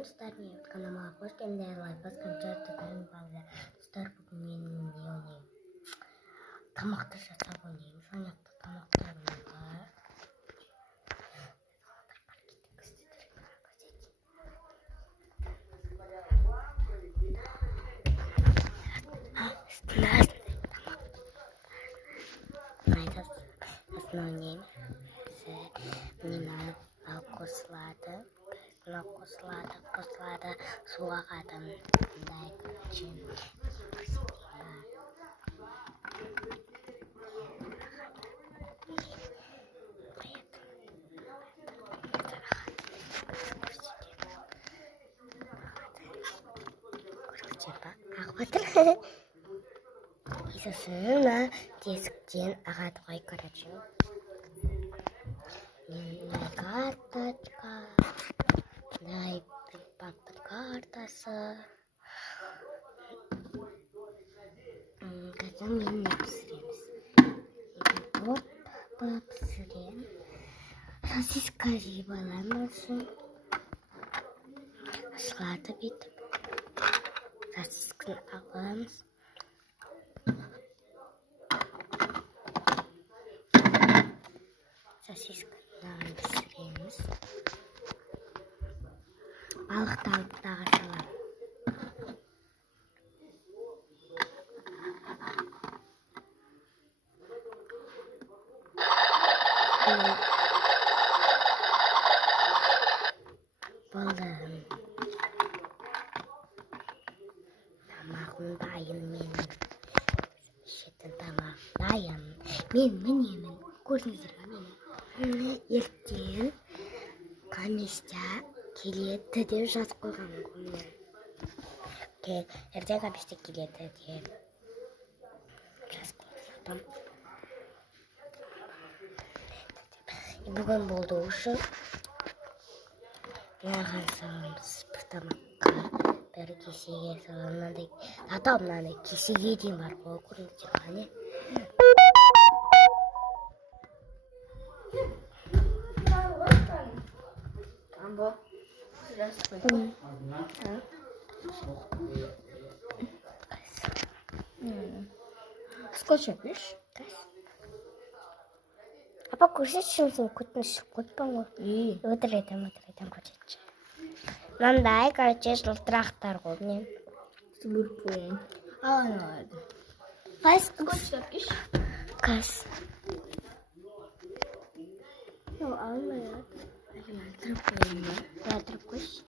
достар, мен каналыма қош келдіңдер. Лайк басқан жарты барлар. Достар, бүгін мен не ойнаймын? Тамақты жасап ойнаймын. Жаңақты тамақтарым бар. Основные мына қосылады, мына қосылады, суға қатым. Мындай и сосын тесіктен ағады, короче. Мындай карточка, мындай папа картасы. Қазір мен не пісіреміз? Вот пісірем. Сосиска жеп аламыз. Ашылады бүйтіп. Сосисканы аламыз. Сосисканы пісіреміз. Балықты алып тағы саламыз. Болды. Тамағым дайын менің. Ішетін тамақ дайын. Мен мінемін. Көрдіңіздер ме мені? Ертең комиссия келеді деп жазып қойғанмын ғой. Ертең комиссия келеді деп жазып қойғанмын. Бүгін болды уже. Мынаған саламыз бір тамаққа, бір кесеге саламыз. Мынандай кесеге дейін бар ғой, көрдіңіздер ме? Сколько пишешь? Апа, көрсетші өзің көтін шығып көтпен ғой. Өтіредім көрсетші. Мынандай, короче, жылтырақтар ғой. Не? Сбурпуем. Ладно. Сколько пишешь? Кас. Ну, алмай. Я трубку.